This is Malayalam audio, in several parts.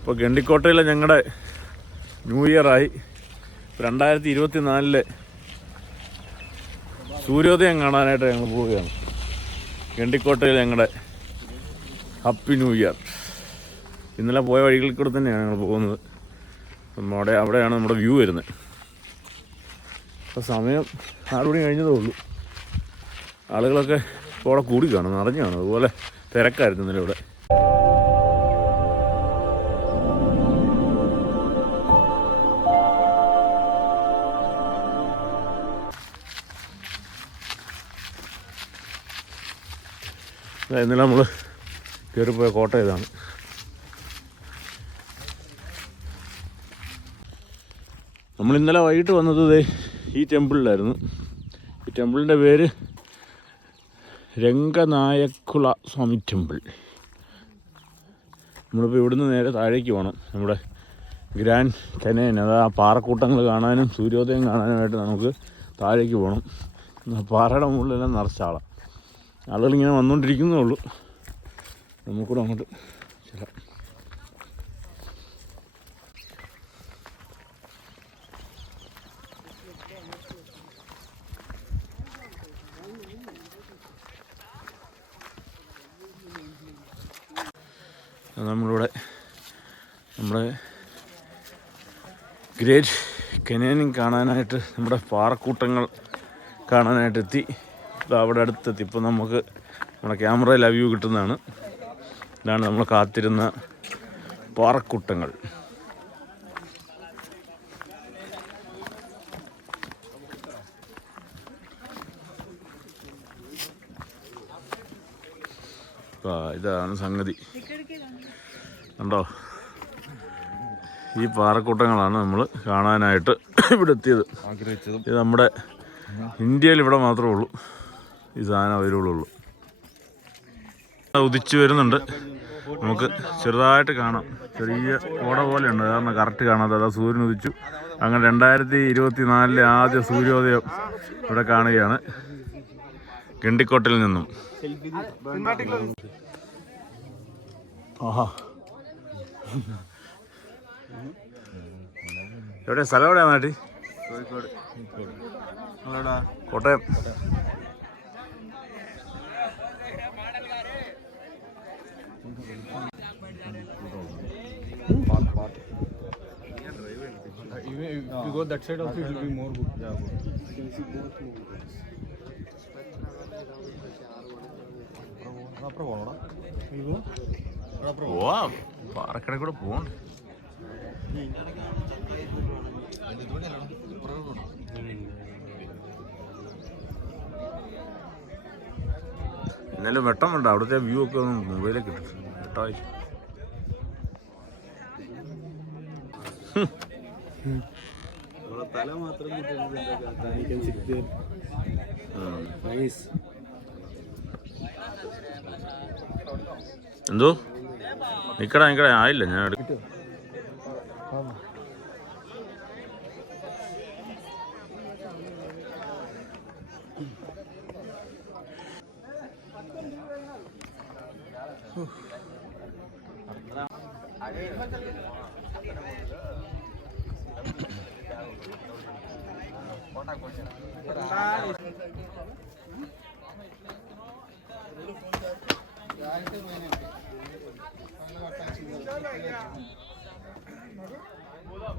ഇപ്പോൾ ഗണ്ടിക്കോട്ടയിലെ ഞങ്ങളുടെ ന്യൂ ഇയറായി. രണ്ടായിരത്തി ഇരുപത്തി നാലിലെ സൂര്യോദയം കാണാനായിട്ട് ഞങ്ങൾ പോവുകയാണ്. ഗണ്ടിക്കോട്ടയിൽ ഞങ്ങളുടെ ഹാപ്പി ന്യൂ ഇയർ. ഇന്നലെ പോയ വഴികളിൽ കൂടെ തന്നെയാണ് ഞങ്ങൾ പോകുന്നത്. നമ്മുടെ അവിടെയാണ് നമ്മുടെ വ്യൂ വരുന്നത്. അപ്പോൾ സമയം ആറ് മണി കഴിഞ്ഞതേ ഉള്ളൂ. ആളുകളൊക്കെ ഇപ്പോൾ അവിടെ കൂടി കാണും നിറഞ്ഞു കാണും. അതുപോലെ തിരക്കായിരുന്നു ഇന്നലെ ഇവിടെ. ഇന്നലെ നമ്മൾ കയറിപ്പോയ കോട്ട ഇതാണ്. നമ്മൾ ഇന്നലെ വൈകിട്ട് വന്നത് ഈ ടെമ്പിളിലായിരുന്നു. ഈ ടെമ്പിളിന്റെ പേര് രംഗനായക്കുള സ്വാമി ടെമ്പിൾ. നമ്മളിപ്പോൾ ഇവിടുന്ന് നേരെ താഴേക്ക് പോകണം നമ്മുടെ ഗ്രാൻഡ് കനേൻ അത് ആ പാറക്കൂട്ടങ്ങൾ കാണാനും സൂര്യോദയം കാണാനുമായിട്ട് നമുക്ക് താഴേക്ക് പോകണം പാറയുടെ മുകളിലെല്ലാം നിറച്ച ആളാണ് ആളുകളിങ്ങനെ വന്നുകൊണ്ടിരിക്കുന്നേ ഉള്ളൂ. നമുക്കൂടെ അങ്ങോട്ട് ചെല്ലാം. നമ്മളിവിടെ നമ്മുടെ ഗ്രേറ്റ് കനേനിങ് കാണാനായിട്ട് നമ്മുടെ പാറക്കൂട്ടങ്ങൾ കാണാനായിട്ട് എത്തി അവിടെ അടുത്തെത്തി. ഇപ്പോൾ നമുക്ക് നമ്മുടെ ക്യാമറയിൽ വ്യൂ കിട്ടുന്നതാണ്. ഇതാണ് നമ്മൾ കാത്തിരുന്ന പാറക്കുട്ടങ്ങൾ. ഇതാണ് സംഗതി. ഉണ്ടോ ഈ പാറക്കൂട്ടങ്ങളാണ് നമ്മൾ കാണാനായിട്ട് ഇവിടെ എത്തിയത്. ഇത് നമ്മുടെ ഇന്ത്യയിൽ ഇവിടെ മാത്രമേ ഉള്ളൂ. ഈ സാധനം അവരുള്ളൂ ഉദിച്ചു വരുന്നുണ്ട്. നമുക്ക് ചെറുതായിട്ട് കാണാം. ചെറിയ ഓട പോലെ ഉണ്ട് കാരണം കറക്റ്റ് കാണാതെ അതാ സൂര്യൻ ഉദിച്ചു. അങ്ങനെ രണ്ടായിരത്തി ഇരുപത്തി നാലിലെ ആദ്യ സൂര്യോദയം ഇവിടെ കാണുകയാണ്. കിണ്ടിക്കോട്ടിൽ നിന്നും. ആഹാ. എവിടെ? സ്ഥലം എവിടെയാണ് നാട്ടി? Kottayam If you go that side also, it will be more good. Yeah, good. പോവാം പാറക്കട കൂടെ പോകണ്ട എന്നാലും വെട്ടം വേണ്ട അവിടുത്തെ വ്യൂ ഒക്കെ ഒന്ന് മൊബൈലിൽ കിട്ടും വെട്ടമായി തല മാത്രം എന്തോ നിക്കടാ നിക്കടാ. ആയില്ല ഞാൻ എടുക്ക बोला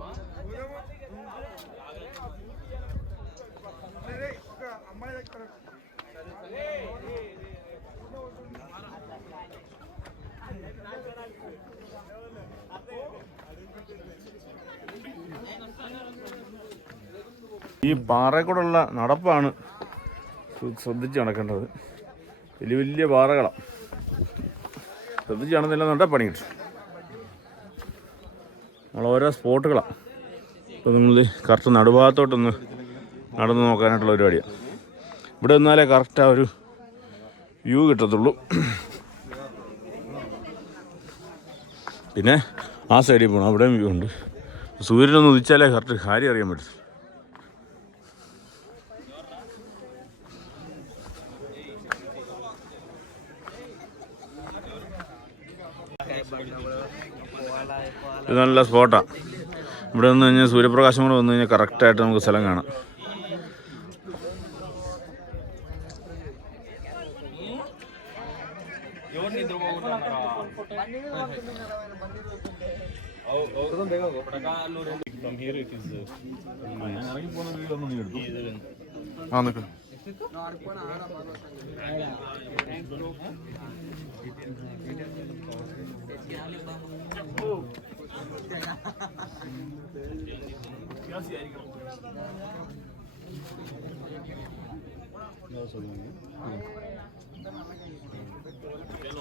ഈ പാറയിൽ നടപ്പാണ് ശ്രദ്ധിച്ച് നടക്കേണ്ടത്. വലിയ വലിയ പാറകളാണ് ശ്രദ്ധിച്ച് നടന്നില്ല എന്നുണ്ടെ പണി കിട്ടും നമ്മൾ ഓരോ സ്പോട്ടുകളാണ് ഇപ്പം നിങ്ങൾ കറക്റ്റ് നടുഭാഗത്തോട്ടൊന്ന് നടന്ന് നോക്കാനായിട്ടുള്ള പരിപാടിയാണ് ഇവിടെ നിന്നാലേ കറക്റ്റ് ആ ഒരു വ്യൂ കിട്ടത്തുള്ളൂ. പിന്നെ ആ സൈഡിൽ പോകണം അവിടെയും വ്യൂ ഉണ്ട്. സൂര്യനൊന്ന് ഉദിച്ചാലേ കറക്റ്റ് കാര്യം അറിയാൻ പറ്റും ഇത് നല്ല സ്പോട്ടാണ് ഇവിടെ വന്നു കഴിഞ്ഞാൽ സൂര്യപ്രകാശം കൂടെ വന്നു കഴിഞ്ഞാൽ കറക്റ്റായിട്ട് നമുക്ക് സ്ഥലം കാണാം. ആ നിൽക്ക്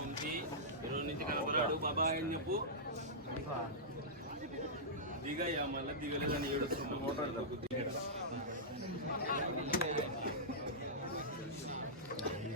ఉంది ఈరోజు నుంచి కనపడాడు బాబా అని చెప్పు దిగయ్యా మళ్ళీ దిగలేదని ఏడుస్తున్నాం మోటార్ దిగడం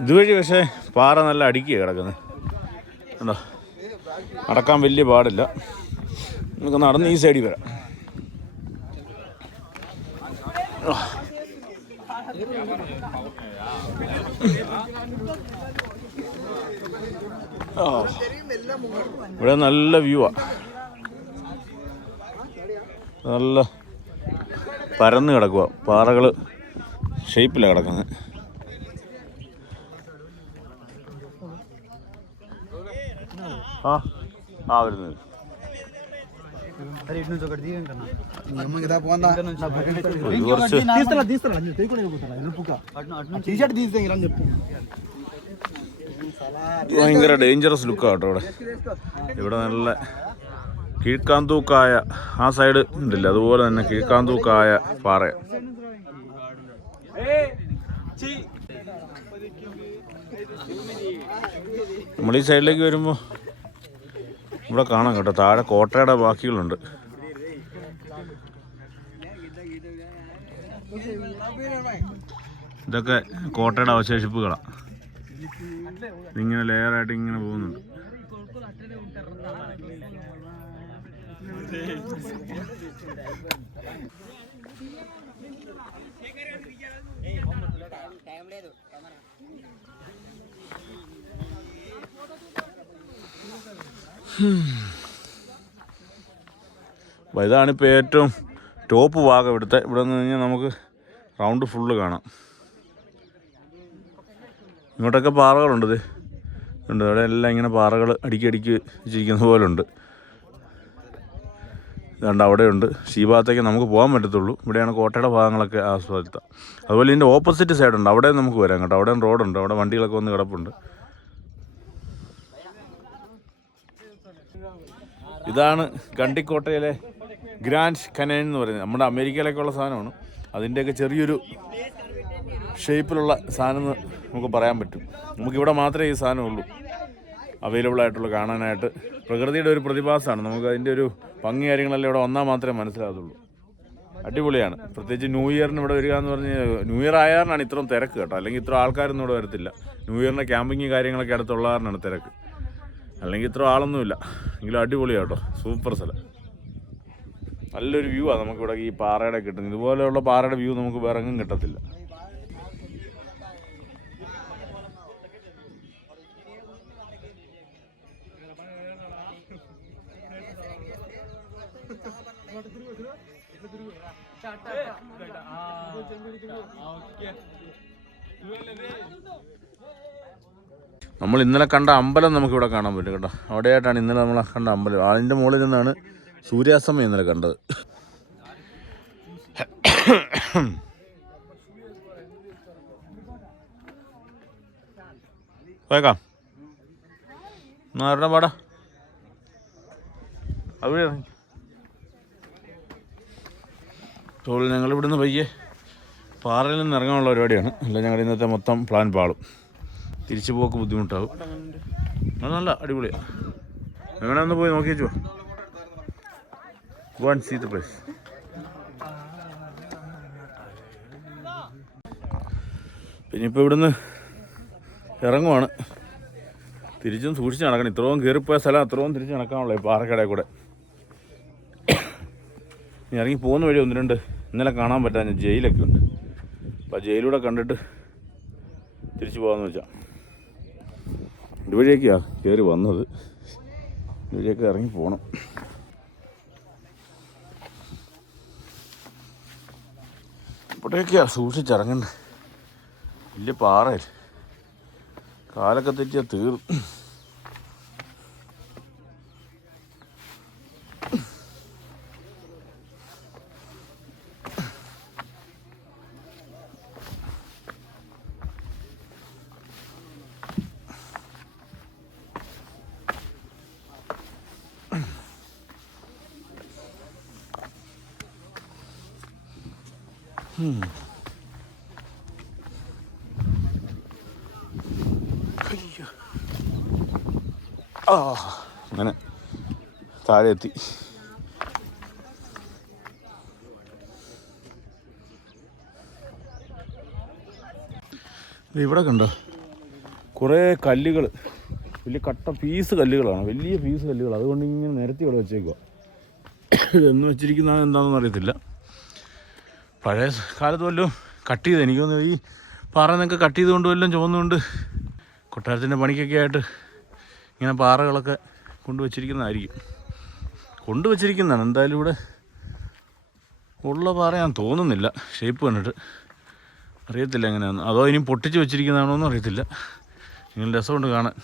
ഇതുവഴി പക്ഷേ പാറ നല്ല അടുക്കിയ കിടക്കുന്നത് കണ്ടോ? നടക്കാൻ വലിയ പാടില്ല. നമുക്ക് നടന്ന് ഈ സൈഡിൽ വരാം. ഇവിടെ നല്ല വ്യൂ ആ. നല്ല പരന്ന് കിടക്കുക പാറകൾ ഷേപ്പിലാണ് കിടക്കുന്നത് ആ ആ ഭയങ്കര ഡേഞ്ചറസ് ലുക്കാട്ടോ കേട്ടോ ഇവിടെ. ഇവിടെ നല്ല കീഴ്ക്കാന്തൂക്കായ ആ സൈഡ് ഉണ്ടല്ലോ? അതുപോലെ തന്നെ കീഴ്ക്കാന്തൂക്കായ പാറ. നമ്മൾ ഈ സൈഡിലേക്ക് വരുമ്പോൾ ഇവിടെ കാണാം കേട്ടോ. താഴെ കോട്ടയുടെ ബാക്കികളുണ്ട്. ഇതൊക്കെ കോട്ടയുടെ അവശേഷിപ്പുകളാണ് ഇങ്ങനെ ലെയറായിട്ട് ഇങ്ങനെ പോകുന്നുണ്ട്. അപ്പോൾ ഇതാണിപ്പോൾ ഏറ്റവും ടോപ്പ് ഭാഗം ഇവിടുത്തെ. ഇവിടെ നിന്ന് കഴിഞ്ഞാൽ നമുക്ക് റൗണ്ട് ഫുള്ള് കാണാം. ഇങ്ങോട്ടൊക്കെ പാറകളുണ്ട് ഇത്. ഉണ്ട് അവിടെ എല്ലാം ഇങ്ങനെ പാറകൾ അടുക്കി അടുക്കി വെച്ചിരിക്കുന്ന പോലെ ഉണ്ട് ഇതുണ്ട് അവിടെയുണ്ട്. ഈ ഭാഗത്തേക്ക് നമുക്ക് പോകാൻ പറ്റത്തുള്ളൂ. ഇവിടെയാണ് കോട്ടയുടെ ഭാഗങ്ങളൊക്കെ ആസ്വദിക്കുക അതുപോലെ ഇതിന്റെ ഓപ്പോസിറ്റ് സൈഡുണ്ട് അവിടെ നമുക്ക് വരാം കേട്ടോ. അവിടെ റോഡുണ്ട് അവിടെ വണ്ടികളൊക്കെ വന്ന് കിടപ്പുണ്ട്. ഇതാണ് കണ്ടിക്കോട്ടയിലെ ഗ്രാൻഡ് കനൻ എന്ന് പറയുന്നത്. നമ്മുടെ അമേരിക്കയിലൊക്കെ ഉള്ള സാധനമാണ്. അതിന്റെയൊക്കെ ചെറിയൊരു ഷേപ്പിലുള്ള സാധനം എന്ന് നമുക്ക് പറയാൻ പറ്റും. നമുക്കിവിടെ മാത്രമേ ഈ സാധനം ഉള്ളൂ അവൈലബിൾ ആയിട്ടുള്ള കാണാനായിട്ട് പ്രകൃതിയുടെ ഒരു പ്രതിഭാസമാണ്. നമുക്ക് അതിന്റെ ഒരു ഭംഗി കാര്യങ്ങളെല്ലാം ഇവിടെ വന്നാൽ മാത്രമേ മനസ്സിലാകത്തുള്ളൂ. അടിപൊളിയാണ്. പ്രത്യേകിച്ച് ന്യൂ ഇയറിന് ഇവിടെ വരിക എന്ന് പറഞ്ഞ് ന്യൂ ഇയർ ആയാറിനാണ് ഇത്രയും തിരക്ക് കേട്ടോ. അല്ലെങ്കിൽ ഇത്ര ആൾക്കാരൊന്നും ഇവിടെ വരത്തില്ല. ന്യൂ ഇയറിന്റെ ക്യാമ്പിങ് കാര്യങ്ങളൊക്കെ അടുത്തുള്ള തിരക്ക്. അല്ലെങ്കിൽ ഇത്ര ആളൊന്നുമില്ല. എങ്കിലും അടിപൊളിയാണ് കേട്ടോ. സൂപ്പർ സ്ഥലം. നല്ലൊരു വ്യൂ ആണ് നമുക്കിവിടെ ഈ പാറയുടെ കിട്ടുന്നത് ഇതുപോലെയുള്ള പാറയുടെ വ്യൂ നമുക്ക് വേറെ എങ്ങും കിട്ടത്തില്ല. നമ്മൾ ഇന്നലെ കണ്ട അമ്പലം നമുക്ക് ഇവിടെ കാണാൻ പറ്റും കേട്ടോ. അവിടെയായിട്ടാണ് ഇന്നലെ നമ്മൾ കണ്ട അമ്പലം. അതിന്റെ മുകളിൽ നിന്നാണ് സൂര്യാസ്തമയം ഇന്നലെ കണ്ടത്. പോയേക്കാം. എന്നാ പാടാ? അവിടെ അപ്പോൾ ഞങ്ങൾ ഇവിടുന്ന് പയ്യെ പാറയിൽ നിന്ന് ഇറങ്ങാനുള്ള പരിപാടിയാണ്. അല്ല ഞങ്ങൾ ഇന്നത്തെ മൊത്തം പ്ലാൻ പാളും. തിരിച്ചു പോക്ക് ബുദ്ധിമുട്ടാവും. നല്ല അടിപൊളിയാണ് അങ്ങനെ ഒന്ന് പോയി നോക്കി വെച്ചോ? വൺ സീ പ്ലേസ് പിന്നെ ഇപ്പോൾ ഇവിടുന്ന് ഇറങ്ങുവാണ്. തിരിച്ചും സൂക്ഷിച്ച് നടക്കണം. ഇത്രയും കയറിപ്പോയ സ്ഥലം അത്രയും തിരിച്ച് നടക്കാനുള്ളത് പാറക്കടയിൽ കൂടെ. ഇറങ്ങി പോകുന്ന വഴി ഒന്ന് രണ്ട് ഇന്നലെ കാണാൻ പറ്റാഞ്ഞ ജയിലൊക്കെ ഉണ്ട്. അപ്പോൾ ജയിലൂടെ കണ്ടിട്ട് തിരിച്ചു പോകാമെന്ന് വെച്ചാൽ ഇതുവഴിയൊക്കെയാണ് കയറി വന്നത്. ഇതുവഴിയൊക്കെ ഇറങ്ങി പോകണം ഇവിടെയൊക്കെയാണ് സൂക്ഷിച്ചിറങ്ങണ്ടേ വലിയ പാറയിൽ കാലൊക്കെ തെറ്റിയാൽ തീർന്നു. ആ അങ്ങനെ താഴെ എത്തി. ഇവിടെ കണ്ടോ? കുറേ കല്ലുകൾ. വലിയ കട്ട പീസ് കല്ലുകളാണ്. വലിയ പീസ് കല്ലുകൾ അതുകൊണ്ട് ഇങ്ങനെ നിരത്തി ഇവിടെ വെച്ചേക്കുക എന്ന് വെച്ചിരിക്കുന്നത് എന്താണെന്ന് അറിയത്തില്ല പഴയ കാലത്ത് വല്ലതും കട്ട് ചെയ്ത്? എനിക്ക് തോന്നുന്നു ഈ പാറന്നൊക്കെ കട്ട് ചെയ്തുകൊണ്ട് വല്ലതും ചുവന്നുകൊണ്ട് കൊട്ടാരത്തിന്റെ പണിക്കൊക്കെ ആയിട്ട് ഇങ്ങനെ പാറകളൊക്കെ കൊണ്ടുവച്ചിരിക്കുന്നതായിരിക്കും കൊണ്ടുവച്ചിരിക്കുന്നതാണ് എന്തായാലും ഇവിടെ ഉള്ള പാറ ഞാൻ തോന്നുന്നില്ല. ഷേപ്പ് കണ്ടിട്ട്. അറിയത്തില്ല എങ്ങനെയാണെന്ന് അതോ ഇനി പൊട്ടിച്ച് വെച്ചിരിക്കുന്നതാണോ എന്നും അറിയത്തില്ല. നിങ്ങൾ രസമുണ്ട് കാണാൻ.